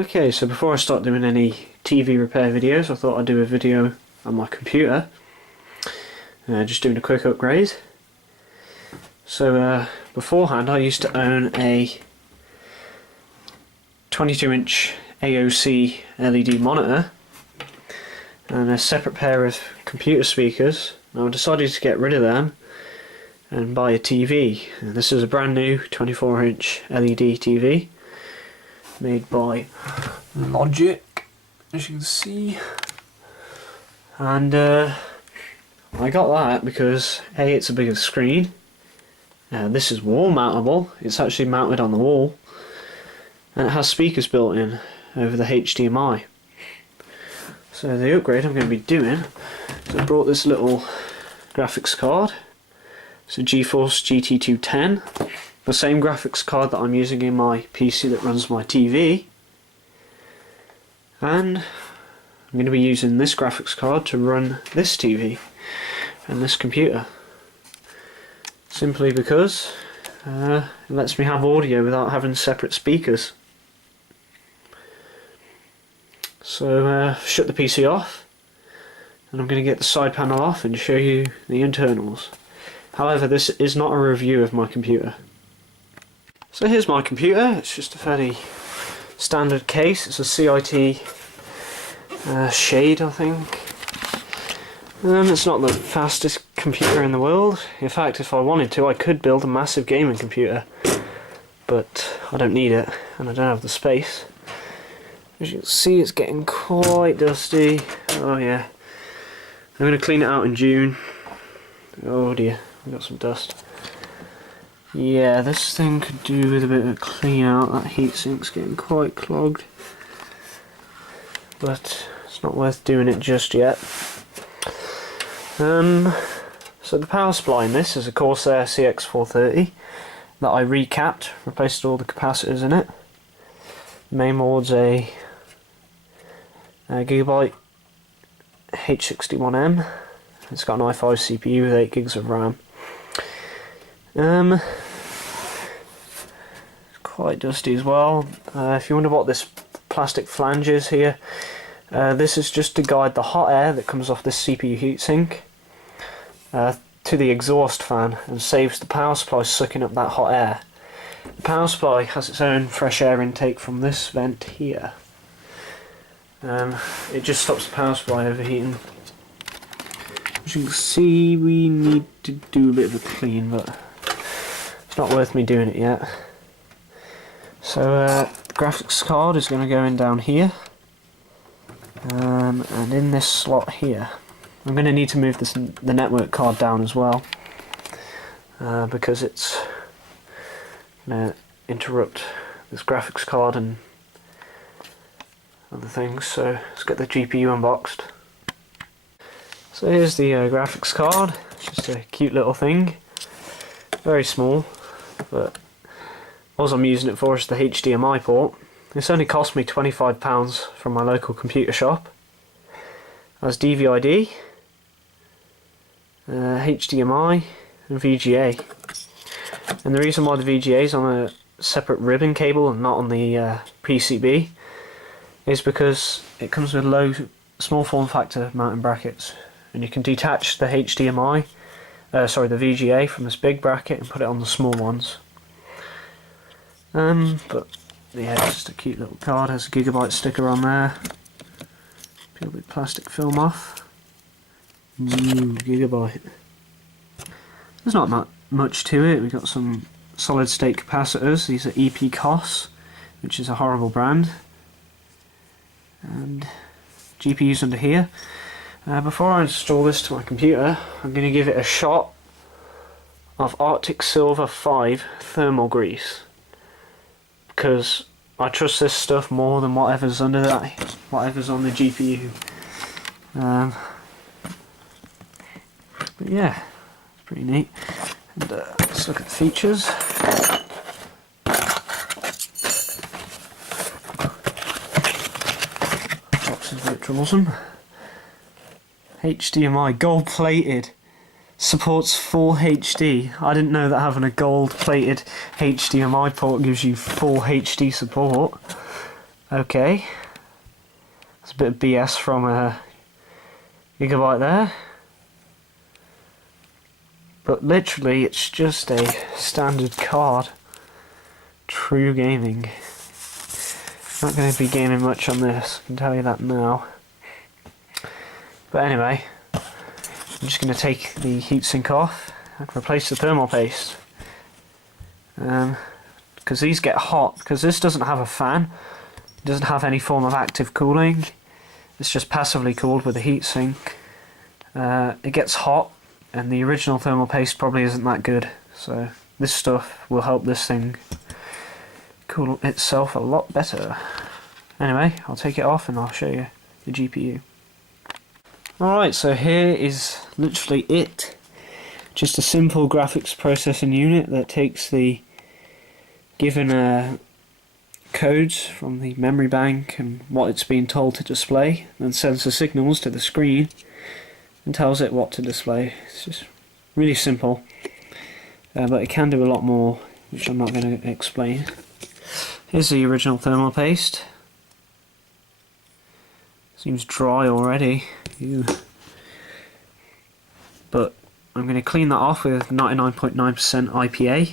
Okay, so before I start doing any TV repair videos, I thought I'd do a video on my computer. Just doing a quick upgrade. So beforehand I used to own a 22-inch AOC LED monitor and a separate pair of computer speakers. Now I decided to get rid of them and buy a TV. And this is a brand new 24-inch LED TV made by Logic, as you can see. And I got that because A, it's a bigger screen. This is wall mountable. It's actually mounted on the wall, and it has speakers built in over the HDMI. So the upgrade I'm going to be doing is I brought this little graphics card. It's a GeForce GT210, the same graphics card that I'm using in my PC that runs my TV. And I'm going to be using this graphics card to run this TV and this computer. Simply because it lets me have audio without having separate speakers. So shut the PC off, and I'm going to get the side panel off and show you the internals. However, this is not a review of my computer. So here's my computer. It's just a fairly standard case. It's a CIT Shade, I think. It's not the fastest computer in the world. In fact, if I wanted to, I could build a massive gaming computer, but I don't need it, and I don't have the space. As you can see, it's getting quite dusty. Oh yeah. I'm going to clean it out in June. Oh dear, we got some dust. Yeah, this thing could do with a bit of a clean out. That heatsink's getting quite clogged, but it's not worth doing it just yet. So the power supply in this is a Corsair CX430 that I recapped, replaced all the capacitors in it. The main board's a Gigabyte H61M. It's got an i5 CPU with 8 gigs of RAM. It's quite dusty as well. If you wonder what this plastic flange is here, this is just to guide the hot air that comes off this CPU heatsink to the exhaust fan and saves the power supply sucking up that hot air. The power supply has its own fresh air intake from this vent here. It just stops the power supply overheating. As you can see, we need to do a bit of a clean, but it's not worth me doing it yet. So graphics card is going to go in down here, and in this slot here. I'm going to need to move the network card down as well, because it's going to interrupt this graphics card and other things. So let's get the GPU unboxed. So here's the graphics card. It's just a cute little thing, very small, but all I'm using it for is the HDMI port. This only cost me £25 from my local computer shop. It has DVD, HDMI and VGA. And the reason why the VGA is on a separate ribbon cable and not on the PCB is because it comes with small form factor mounting brackets, and you can detach the HDMI, the VGA from this big bracket and put it on the small ones. But yeah, it's just a cute little card. Has a Gigabyte sticker on there. Peel the plastic film off. Gigabyte. There's not much to it. We've got some solid state capacitors. These are EPCOS, which is a horrible brand. And GPU's under here. Before I install this to my computer, I'm going to give it a shot of Arctic Silver 5 thermal grease, because I trust this stuff more than whatever's under that, whatever's on the GPU. But yeah, it's pretty neat. And let's look at the features. Box is a bit troublesome. HDMI, gold plated. supports full HD. I didn't know that having a gold plated HDMI port gives you full HD support. Okay. There's a bit of BS from Gigabyte there. But literally it's just a standard card. True gaming. Not going to be gaming much on this, I can tell you that now. But anyway, I'm just going to take the heatsink off and replace the thermal paste. Because these get hot, because this doesn't have a fan, it doesn't have any form of active cooling, it's just passively cooled with a heatsink. It gets hot, and the original thermal paste probably isn't that good, so this stuff will help this thing cool itself a lot better. Anyway, I'll take it off and I'll show you the GPU. Alright, so here is literally it. Just a simple graphics processing unit that takes the given codes from the memory bank and what it's been told to display, and sends the signals to the screen and tells it what to display. It's just really simple, but it can do a lot more, which I'm not going to explain. Here's the original thermal paste. Seems dry already. Ew. But I'm going to clean that off with 99.9% IPA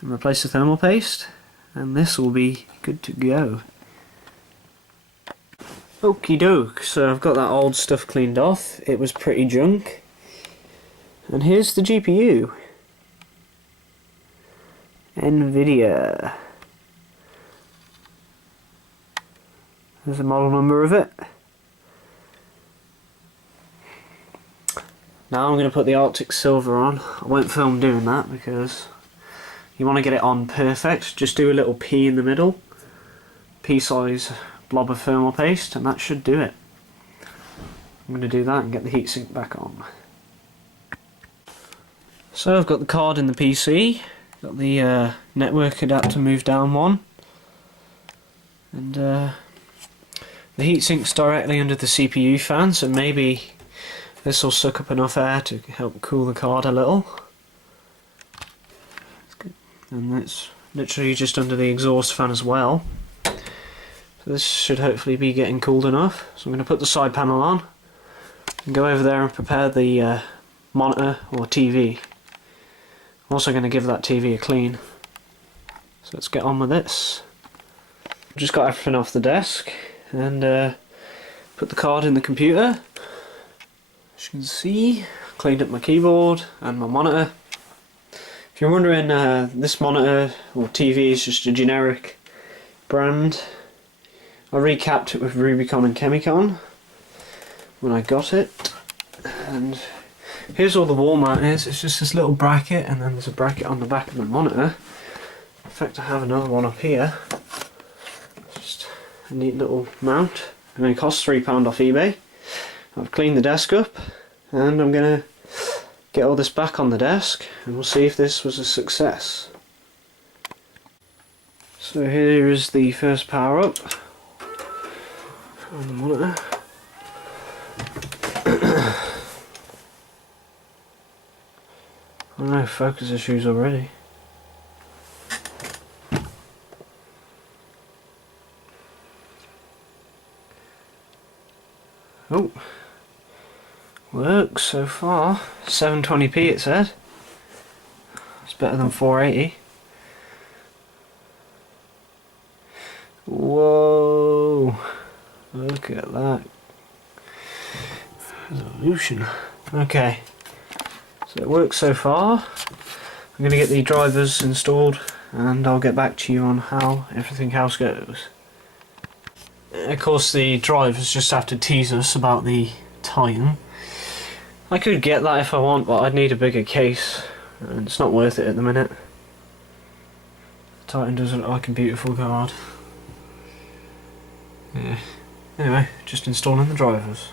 and replace the thermal paste, and this will be good to go. Okie doke, so I've got that old stuff cleaned off. It was pretty junk. And here's the GPU. NVIDIA. There's the model number of it. Now I'm going to put the Arctic Silver on. I won't film doing that because you want to get it on perfect. Just do a little P in the middle. Pea-size blob of thermal paste, and that should do it. I'm going to do that and get the heatsink back on. So I've got the card in the PC, got the network adapter moved down one, and the heatsink's directly under the CPU fan, so maybe this will suck up enough air to help cool the card a little. And it's literally just under the exhaust fan as well. So this should hopefully be getting cooled enough. So I'm going to put the side panel on and go over there and prepare the monitor or TV. I'm also going to give that TV a clean. So let's get on with this. Just got everything off the desk and put the card in the computer. As you can see, cleaned up my keyboard and my monitor. If you're wondering, this monitor or TV is just a generic brand. I recapped it with Rubicon and Chemicon when I got it. And here's all the wall mount is. It's just this little bracket, and then there's a bracket on the back of the monitor. In fact, I have another one up here. Just a neat little mount. It only costs £3 off eBay. I've cleaned the desk up, and I'm going to get all this back on the desk, and we'll see if this was a success. So here is the first power up on the monitor. I know, focus issues already. Oh, works so far. 720p it said. It's better than 480. Whoa, look at that resolution. Okay, so it works so far. I'm going to get the drivers installed and I'll get back to you on how everything else goes. Of course, the drivers just have to tease us about the time. I could get that if I want, but I'd need a bigger case and it's not worth it at the minute. Titan does look like a beautiful card. Yeah. Anyway, just installing the drivers.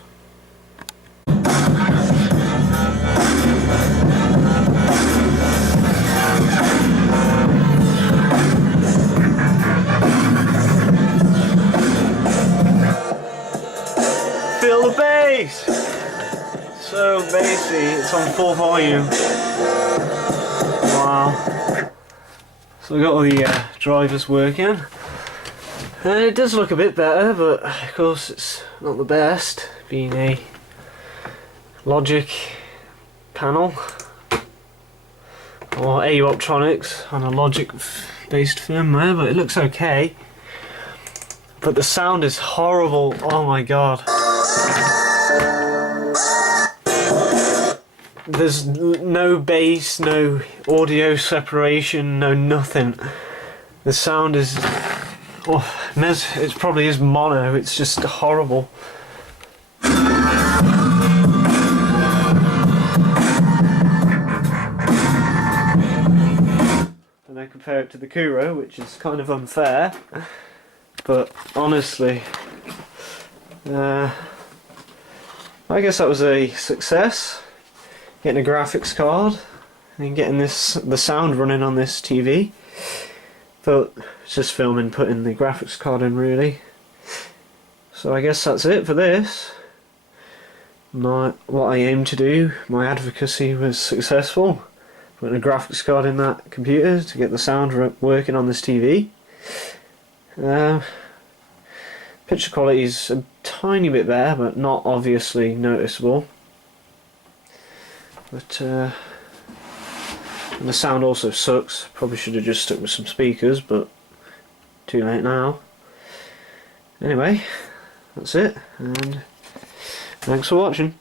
Feel the bass! So bassy, it's on full volume. Wow. So I got all the drivers working. It does look a bit better, but of course it's not the best, being a Logic panel or AU Optronics on a Logic based firmware, but it looks okay. But the sound is horrible, oh my god. There's no bass, no audio separation, no nothing. The sound is... oh, it probably is mono, it's just horrible. And I compare it to the Kuro, which is kind of unfair, but honestly, I guess that was a success. Getting a graphics card and getting the sound running on this TV. But it's just filming, putting the graphics card in really. So I guess that's it for this. What I aimed to do, my advocacy was successful. Putting a graphics card in that computer to get the sound working on this TV. Picture quality is a tiny bit better, but not obviously noticeable. But the sound also sucks. Probably should have just stuck with some speakers, but too late now. Anyway, that's it, and thanks for watching.